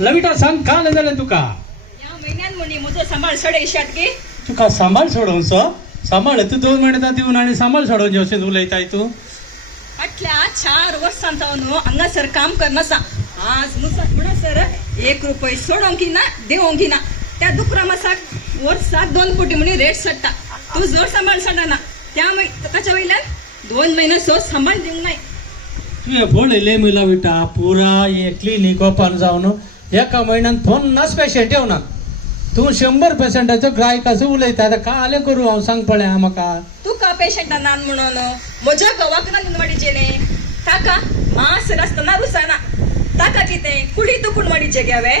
लविटा सांग का नाही झालं तुका या महिन्यात म्हणे म्हजो सांभाळ सडेशात गे तुका सांभाळ सोडवून सांभाळ तू 2 महिन्यात येऊन आणि सांभाळ सोडवून जेवशील उलयताय तू फाटल्या 4 वर्सांत हांव हांगासर काम करनासा आज नुसा म्हणसर 1 रुपये सोडोंक ना देवोंक ना त्या दुकरा मासाक वर्साक 2 कोटी म्हणे रेट सट्टा तू जर सांभाळ सडना ताच्या वयल्यान 2 महिने सो सांभाळ दिवंक नाही तुझे बोलले मी लविटा पुरा ये क्लिनिक ओपन जाऊन एका महिन्यात 50 पेशंट येवना तू 100% ग्राहकाचं उलयता आता का आले करू हांव सांग पळ्या म्हाका तू का पेशंटा नान म्हणून म्हज्या घोवाक ना वाडीचेने ताका मास रस्तना रुसाना ताका कितें कुडी तुकून वाडीचे घ्यावे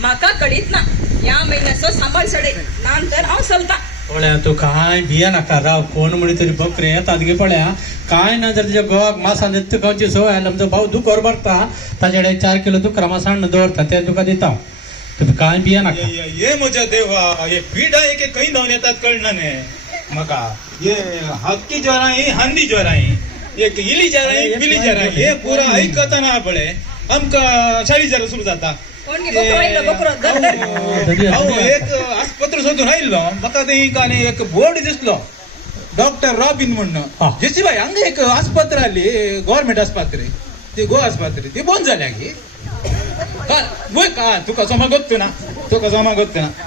म्हाका कळीत ना या महिन्याचो सांभाळ सडे नान तर हांव चलता पळ्या तू काय भिया नाका राव कोण म्हणे तरी बकरे येतात गे पळ्या काय ना जर तुझ्या गोवाक मासा नेत खावची सवय आयला आमचो भाऊ दुकर भरता ताजेडे 4 किलो दुकरा मासा हाडून दवरता ते तुका दिता तुम्ही काय भिया नाका ये म्हज्या देवा हे पिडा एक खंय धांवन येतात कळना न्ही म्हाका ये हक्की ज्वराय हांदी ज्वराय एक इली ज्वराय बिली ज्वराय हे पुरा ऐकता ना पळय आमकां शाळी ज्वर सुरू जाता कोण गे बकरो आयलो बकरो धर धर हांव एक आस्पत्र सोदून आयल्लो म्हाका थंय आनी एक बोर्ड दिसलो डॉक्टर रॉबिन म्हणून जेसीबाई हांगा एक आस्पत्र आली गव्हर्मेंट आस्पत्री ती गो आस्पत्री ती बंद जाल्या गे तुका जमा गोत्तू ना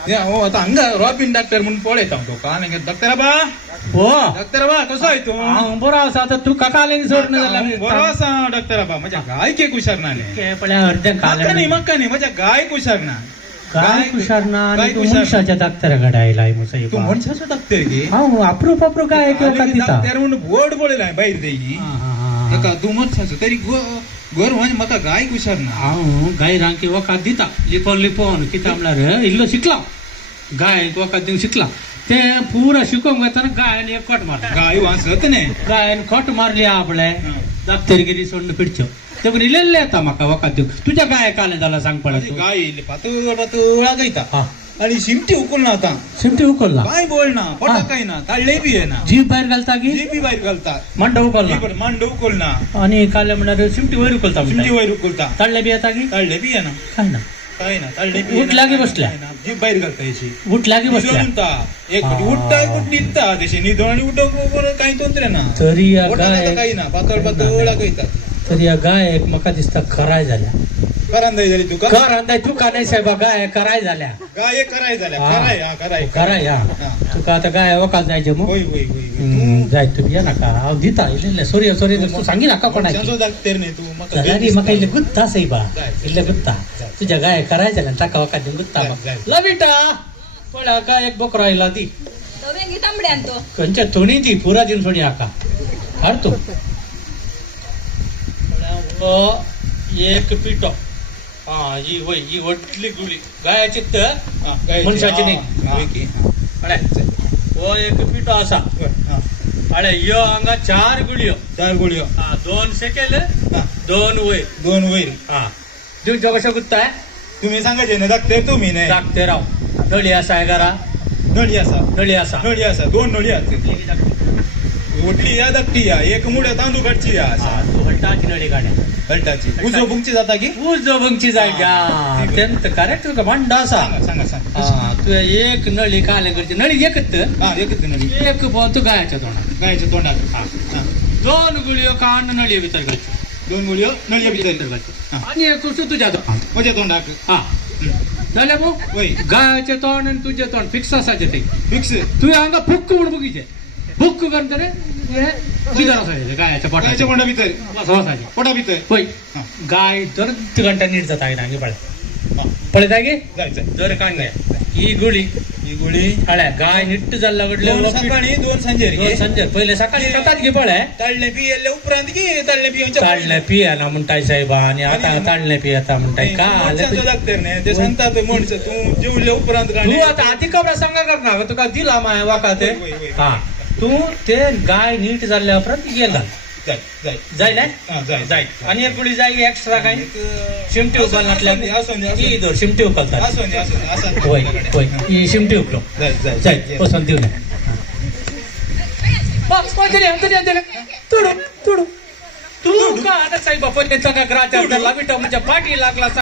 हांव आतां हांगा रॉबिन डॉक्टर म्हणून पळयता तुका आनी डॉक्टर बाबा हो डॉक्टर बाबा कसो आय तूं हांव बरो आसा आता तू काका आलें सोड ना जाल्यार बरो आसा डॉक्टर बाबा म्हज्या गायकेक हुशार ना पळ्या अर्दें म्हाका न्ही म्हज्या गायक हुशार ना काय कुशार ना आणि काय तू कुशार? मनशाच्या दाक्तराकडे आयलाय मुसाई तू मनशाचो डॉक्टर गे हांव अप्रूप काय किंवा दिता डॉक्टर म्हणून बोर्ड पळयलां भायर तेही ताका तू मनशाचो तरी घर म्हणजे म्हाका गायक हुशार ना हांव गाय रांकी वकात दिता लिपोन कित्याक म्हळ्यार इल्लो शिकला गाय वकात दिवंक शिकला ते पुरा शिकोवंक वताना गायन एक कोट मारला गाय वाचत न्ही गायन खोट मारली आपले दाक्तरगिरी सोडून पिडच्यो देखून इल्लेले येता म्हाका वकात दिवंक तुझ्या गाय काले जाला सांग पळय तू गाय पातळ गयता आणि शिमटी उकलना आता शिमटी उकलला काय बोलना पोटा काय ना ताळले बी येना जीभ भायर घालता की जीबी भायर घालता मंड उकलला मांड उकलना आणि काले म्हळ्यार शिमटी वयर उकलता शिमटी वयर उकलता ताळले बी येता की ताळले बी येना काय ना काय ना ताळले बी उठल्या की बसल्या? जीब भायर घालता याची उठल्या की बसल्या एक उठता एक निघता तशी निधो आणि उठोवक काही तोंतरे ना तरी या पोटात गाय काही ना पातळ गयता तरी या गाय एक म्हाका दिसता खराय झाल्या करांदाय झाली तुका कर अंदाय तुका नाही साहेबा गाय कराय झाल्या गाय कराय झाल्या कराय कराय हा तुका आता गाय वकाल जायचे मग होय होय होय जाय तू या नाका हांव दिता इल्ले सॉरी तू सांगी नाका कोणाची डॉक्टर न्ही तू म्हाका जाल्यार म्हाका इल्ले गुत्ता साहेबा इल्ले गुत्ता तुझ्या गाय कराय झाल्या ताका वकाल दिवन गुत्ता लविटा पळा गाय एक बकरो आयला ती दोवेंगी तांबड्यान तो खंयच्या तोणी ती पुरा दिन सोडी हाका हाड तू एक पिठो ही वय ही वटली गुळी गायाची तर मनशाची नाही हो एक पिठो आसा अळे यो हांगा 4 गुळयो 2 सेकेल 2 वयर दिवच्यो कशें गुत्ताय तुम्ही सांगायचे ना डॉक्टर तुम्ही नाही धाकटे राव नळी आसा घरा नळी आसा 2 नळी आसा उठली या धाकटी या एक मुड्या तांदूळ काडची या तू हलटाची नळी काड्या हलटाची उजो बुंगची जाता की उजो बंगची जाय तेंत करेक्ट तुका भांडा आसा सांगा तू एक नळी काले करची नळी एकच एकच नळी एक तू गायाच्या तोंडात गायच्या तोंडात 2 गुळयो काढून नळी भितर घालची 2 गुळयो नळी भितर घालची आणि एक तुझ्या तोंडात म्हज्या तोंडाक हा जाल्यार मग वय गायाचे तोंड आणि तुझे तोंड फिक्स असायचे ते फिक्स तुवें हांगा फुक्क म्हूण बघीचे फुक्क करता रे भितर असायचे गायाच्या पोटाच्या पोटा भितर वसायचे पोटा भितर पळय गाय दर घंटा नीट जाता हांगे पळयता गे जायचं दर कांगे ही गुळी हळ्या गाय नीट जाल्ला घडले सकाळी 2 सांजेर संजय पहिले सकाळी खातात घे पळय ताळले बी येले उपरांत की ताळले बी ताळले पियाना म्हणटाय साहेबा आणि आता ताळले पियता म्हणटाय का डॉक्टर ने ते सांगतात मणस तू जेवले उपरांत तू आता आधी कबरा सांगा करना तुका दिला माय वाका ते हा तू ते गाय नीट जाल्ल्या उपरांत गेला जाय जाय आणि एक गुळी जाय एक्स्ट्रा काय शिमटी उकलनातल्या ही दर शिमटी उकलतात होय होय ही शिमटी उकलो जाय पसंत दिऊ नये तुडू तुडू तू का आता साहेब आपण त्याचा का ग्राचार धरला बिटा म्हणजे पाठी लागला